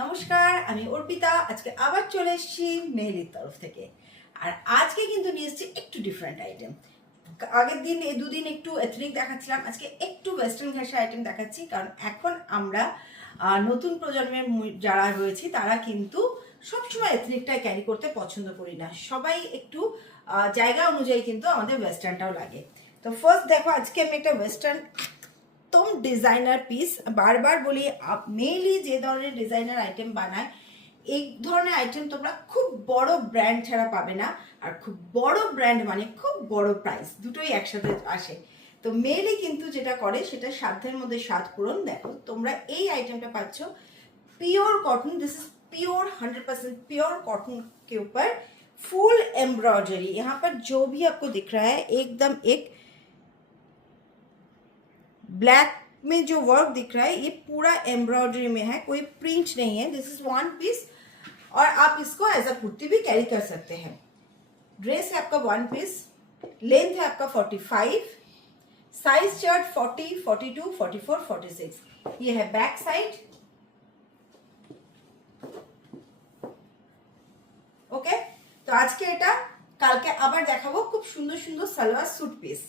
নমস্কার, আমি অর্পিতা। আজকে আবার চলে এসেছি মেহেলির তরফ থেকে। আর আজকে কিন্তু নিয়ে এসেছি একটু ডিফারেন্ট আইটেম। আগের দিন এই দুদিন একটু এথনিক দেখাচ্ছিলাম, আজকে একটু ওয়েস্টার্ন ঘেঁষা আইটেম দেখাচ্ছি। কারণ এখন আমরা নতুন প্রজন্মের যারা রয়েছি তারা কিন্তু সবসময় এথনিকটাই ক্যারি করতে পছন্দ করি না, সবাই একটু জায়গা অনুযায়ী কিন্তু আমাদের ওয়েস্টার্নটাও লাগে। তো ফার্স্ট দেখো, আজকে আমি একটা ওয়েস্টার্ন একদম ডিজাইনার পিস, বারবার বলি মেইনলি যে ধরনের ডিজাইনার আইটেম বানায় এই ধরনের আইটেম তোমরা খুব বড় ব্র্যান্ড ছাড়া পাবে না। আর খুব বড় ব্র্যান্ড মানে খুব বড় প্রাইস, দুটোই একসাথে আসে। তো মেইনলি কিন্তু যেটা করে সেটা সাধ্যের মধ্যে স্বাদ পূরণ। দেখো তোমরা এই আইটেমটা পাচ্ছ pure cotton, this is pure 100% pure cotton के ऊपर फुल एम्ब्रॉयडरी। यहाँ पर जो भी आपको दिख रहा है एकदम एक ब्लैक में जो वर्क दिख रहा है ये पूरा एम्ब्रॉयडरी में है, कोई प्रिंट नहीं है। दिस इज वन पीस और आप इसको एज अ कुर्ती भी कैरी कर सकते हैं। ड्रेस है आपका वन पीस, लेंथ है आपका 45, साइज चार्ट 40, 42, 44, 46। ये है बैक साइड। ওকে, তো আজকে এটা, কালকে আবার দেখাবো খুব সুন্দর সুন্দর সালোয়ার স্যুট পিস।